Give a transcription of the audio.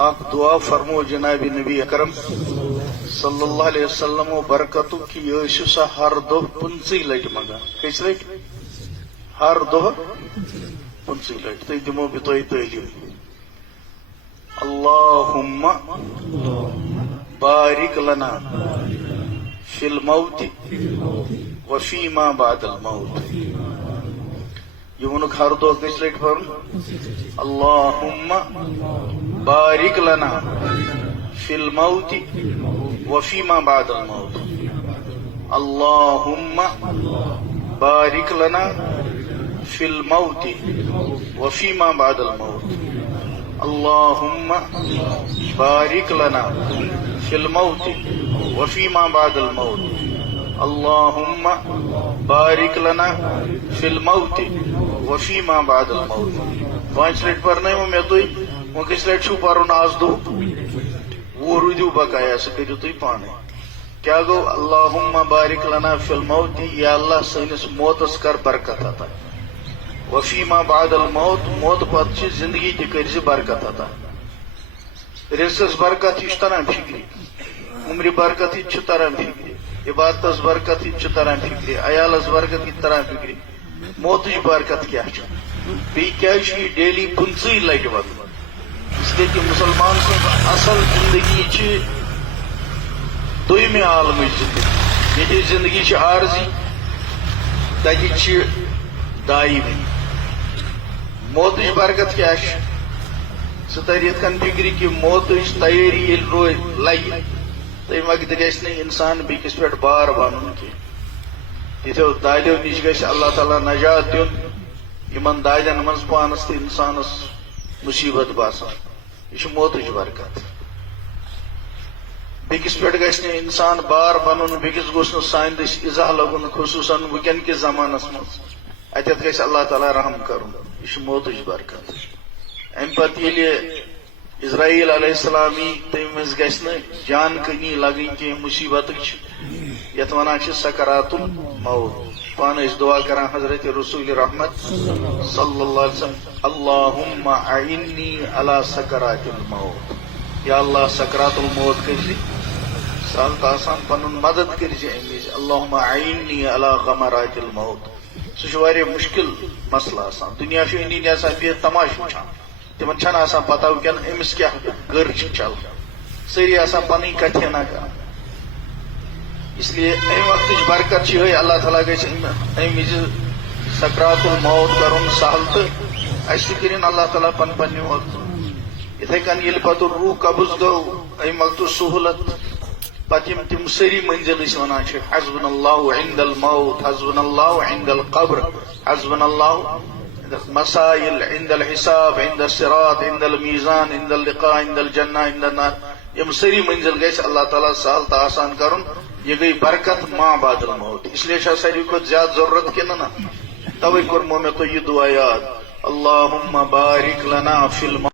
اخ دعا فرمو جناب نبی اکرم صلی اللہ علیہ وسلم و برکتو کی یہ سا ہر دہ 50 لٹ مگا کس لٹ ہر دہ 50 لٹ تو دمو بھی تو تعلیم اللہم بارک لنا فی الموت وفیما بعد الموت یہ ونک ہر دہ کس لٹ پڑھ اللہم بارک لنا فی الموت وفیما بعد الموت اللہم بارک لنا فی الموت وفیما بعد الموت اللہم بارک لنا فی الموت وفیما بعد الموت اللہم بارک لنا فی الموت وفیما بعد الموت 5 لٹ پڑھنے میں تو وہ کس لٹ چھو پارن آز دو وہ رودیو بقایا سہ کرو تھی پانے کیا گو اللہم بارک لنا فی الموت یا اللہ سنس موتس کر برکت عطا وفیما بعد الموت موت پتہ زندگی تہ کر برکت عطا رزقس برکت یہ تران فکری عمر برکت یہ تران فکری عبادتس برکت یہ تران فکری عیالس برکت یہ تران فکری موتچ برکت کیا بیٚیہِ ڈیلی 50 لٹہِ وَدُن اس لیے کہ مسلمان سن اصل زندگی دویمہِ عالمٕچ زندگی ییٚتہِ زندگی چھِ عارضی تتہِ دائمی موتٕچ برکت کیا سہ تر یِتھ کن فکری کہ موتٕچ تیٲری ییٚلہِ روزِ لگہِ تمہِ وقتہٕ گژھِ نہٕ انسان بیٚکِس پٮ۪ٹھ بار بنُن کینٛہہ تِتھیو دادیو نِش گژھِ اللہ تعالیٰ نجات دیُن یمن دادین مز پانس تہ انسانس مصیبت باسان یہ موتچ برکت بیکس پہ گھس انسان بار بنن بیکس گوس سان دس اضاح لگن خصوصاً ونکین کس زمانس مز اتت گھس اللہ تعالیٰ رحم کرن یہ موتچ برکت ام پتہ ییٚلہِ اسرائیل علیہ السلام تم مز گھس جان کنی لگن کی مصیبت یت ونان سکرات الموت پان اس دعا کران حضرت رسول رحمت صلی اللہ علیہ وسلم اللہم اعنی علی سکرات الموت یا اللہ سکرات الموت کرزی سال آسان پنن مدد کرزی امیز اللہم اعنی علی غمرات الموت سہ مشکل مسئلہ آسان دنیا انی آسان بہت تماش وچان تمن چھن آسان پتہ وکین امس کیا گر چل سری آسان پن کتھینا کر اس لیے ام وقت برکت ہے اللہ تعالیٰ گھس امز سکرات الموت کرن سہل تو اس کرن اللہ تعالیٰ پن پنہ وقت اتھے کن یل پتہ روح قبض گو ام وقت سہولت پتہ تم سری منزل ونان حسبنا اللہ عند الموت حسبنا اللہ عند القبر حسبنا اللہ مسائل عند الحساب عند الصراط عند الميزان عند اللقاء عند الجنہ عند النار یم سری منزل گھس اللہ تعالیٰ سہل تو آسان کرن یہ گئی برکت ما بعد الموت اس لیے ساروی کھت زیادہ ضرورت کن نا توے کورمو مے تو یہ دعا یاد اللہم بارک لنا فی الموت